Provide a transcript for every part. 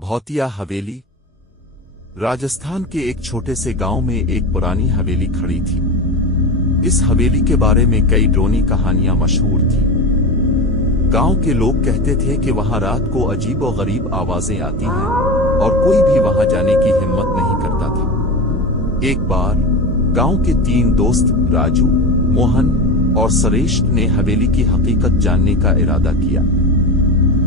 भौतिया हवेली। राजस्थान के एक छोटे से गांव में एक पुरानी हवेली खड़ी थी। इस हवेली के बारे में कई ड्रोनी कहानियां मशहूर थी। गांव के लोग कहते थे कि वहां रात को अजीब और गरीब आवाजें आती हैं और कोई भी वहां जाने की हिम्मत नहीं करता था। एक बार गांव के 3 दोस्त राजू, मोहन और सुरेश ने हवेली की हकीकत जानने का इरादा किया।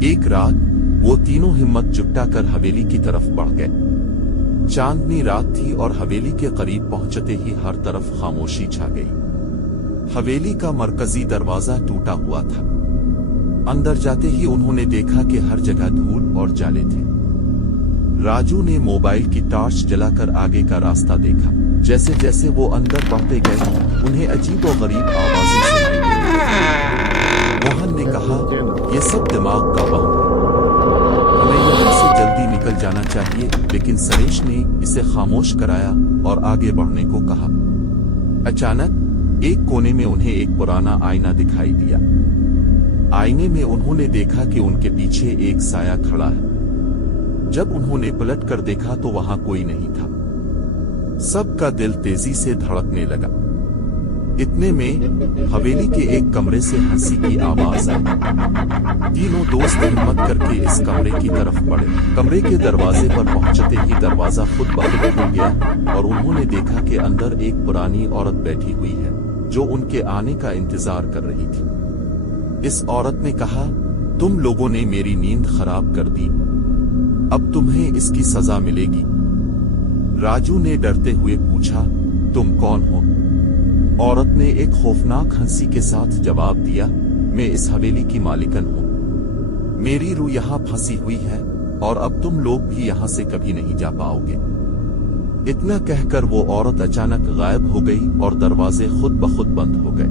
एक रात वो तीनों हिम्मत जुटाकर हवेली की तरफ बढ़ गए। चांदनी रात थी और हवेली के करीब पहुंचते ही हर तरफ खामोशी छा गई। हवेली का मरकजी दरवाजा टूटा हुआ था। अंदर जाते ही उन्होंने देखा कि हर जगह धूल और जाले थे। राजू ने मोबाइल की टॉर्च जलाकर आगे का रास्ता देखा। जैसे जैसे वो अंदर बढ़ते गए उन्हें अजीब और गरीब आवाजें सुनाई दी। मोहन ने कहा, ये सब दिमाग का वहम है, हमें यहाँ से जल्दी निकल जाना चाहिए। लेकिन सुरेश ने इसे खामोश कराया और आगे बढ़ने को कहा। अचानक एक कोने में उन्हें एक पुराना आईना दिखाई दिया। आईने में उन्होंने देखा कि उनके पीछे एक साया खड़ा है। जब उन्होंने पलट कर देखा तो वहां कोई नहीं था। सबका दिल तेजी से धड़कने लगा। इतने में हवेली के एक कमरे से हंसी की आवाज आई। तीनों दोस्त हिम्मत करके इस कमरे की तरफ बढ़े। कमरे के दरवाजे पर पहुंचते ही दरवाजा खुद ब खुद खुल गया और उन्होंने देखा कि अंदर एक पुरानी औरत बैठी हुई है जो उनके आने का इंतजार कर रही थी। इस औरत ने कहा, तुम लोगों ने मेरी नींद खराब कर दी, अब तुम्हें इसकी सजा मिलेगी। राजू ने डरते हुए पूछा, तुम कौन हो? औरत ने एक खौफनाक हंसी के साथ जवाब दिया, मैं इस हवेली की मालिकन हूं। मेरी रूह यहां फंसी हुई है और अब तुम लोग भी यहां से कभी नहीं जा पाओगे। इतना कहकर वो औरत अचानक गायब हो गई और दरवाजे खुद ब खुद बंद हो गए।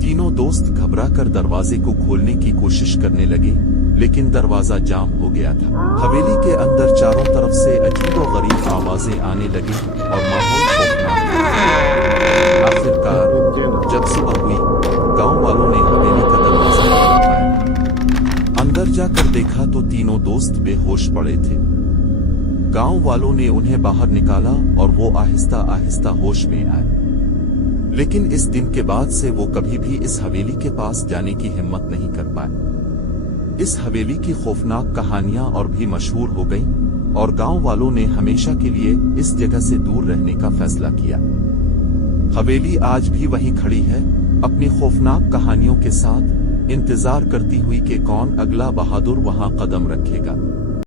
तीनों दोस्त घबराकर दरवाजे को खोलने की कोशिश करने लगे, लेकिन दरवाजा जाम हो गया था। हवेली के अंदर चारों तरफ से अजीब और गरीब आवाजें आने लगी और माहौल खौफनाक हो गया। आखिरकार जब सुबह हुई, गांव वालों ने हवेली का दरवाजा खटखटाया। अंदर जाकर देखा तो तीनों दोस्त बेहोश पड़े थे। गांव वालों ने उन्हें बाहर निकाला और वो आहिस्ता आहिस्ता होश में आए। लेकिन इस दिन के बाद से वो कभी भी इस हवेली के पास जाने की हिम्मत नहीं कर पाए। इस हवेली की खौफनाक कहानियां और भी मशहूर हो गईं और गांव वालों ने हमेशा के लिए इस जगह से दूर रहने का फैसला किया। हवेली आज भी वहीं खड़ी है, अपनी खौफनाक कहानियों के साथ, इंतजार करती हुई कि कौन अगला बहादुर वहां कदम रखेगा।